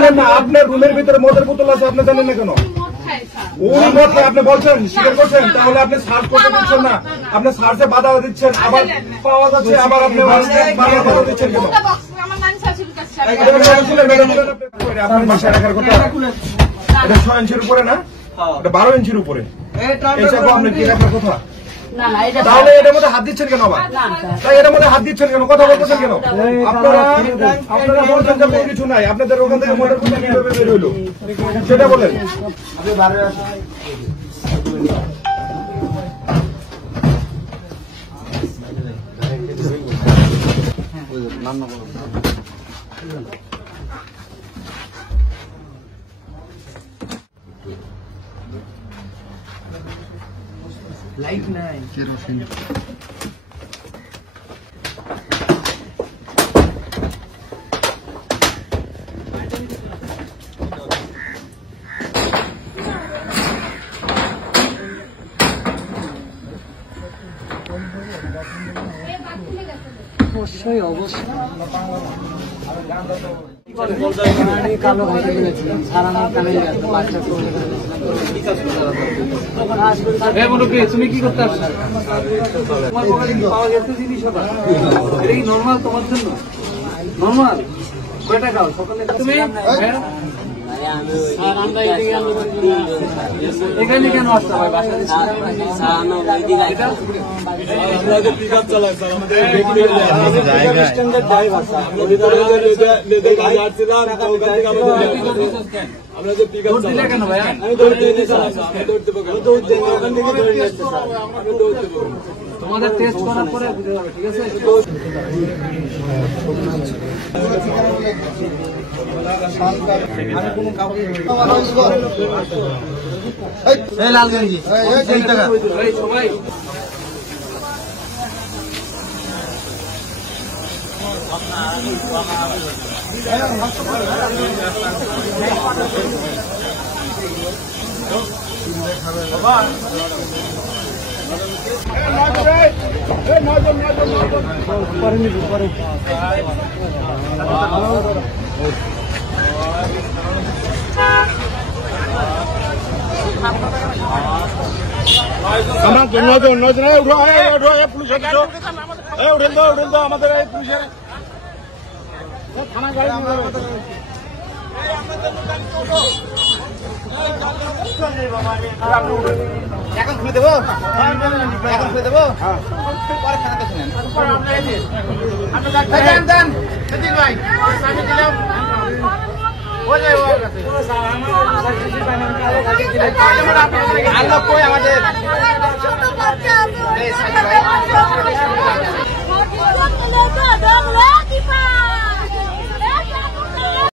জানেন না আপনার রুমের ভিতরে মদের বোতল আছে, আপনি জানেন না কেন? উনি মদ খায়, আপনি বলছেন, স্বীকার করছেন, তাহলে আপনি সার্চ করতে দিচ্ছেন না, আপনি সার্চে বাধা দিচ্ছেন, আবার পাওয়া যাচ্ছে, আবার আপনি বাধা দিচ্ছেন কেন? আপনার বাসায় রাখার কথা, এটা 6 ইঞ্চির উপরে না, এটা 12 ইঞ্চির উপরে, আপনি কি রাখার কথা? তাহলে এটার মধ্যে হাত দিচ্ছেন কেন? আবার তাই এটার মধ্যে হাত দিচ্ছেন কেন? কথা বলতেছেন কেন? আপনারা বলছেন যে কোনো কিছু নাই, আপনাদের ওখান থেকে মোটর কোথা কিভাবে বের হইলো সেটা বলেন। লাইট নাই, কেরোসিন। অবশ্যই অবশ্যই কালো হয়ে গেছিলাম, সারানোর কানে বাচ্চা তুমি কি করতে আসছো? তোমার পাওয়া গেছে জিনিস এটা কি নর্মাল তোমার জন্য? নর্মাল কয়টা খাও সকালে? তুমি এখানে কেন আসতে হয়? তোমাদের টেস্ট করার পরে বুঝে যাবে, ঠিক আছে? লাল গঞ্জি সবাই উঠেন তো আমাদের পুলিশের থানা গাড়ি এখন খুলে দেবো, এখন খুলে দেবো, পরে খানাতে শুনেন। আমাদের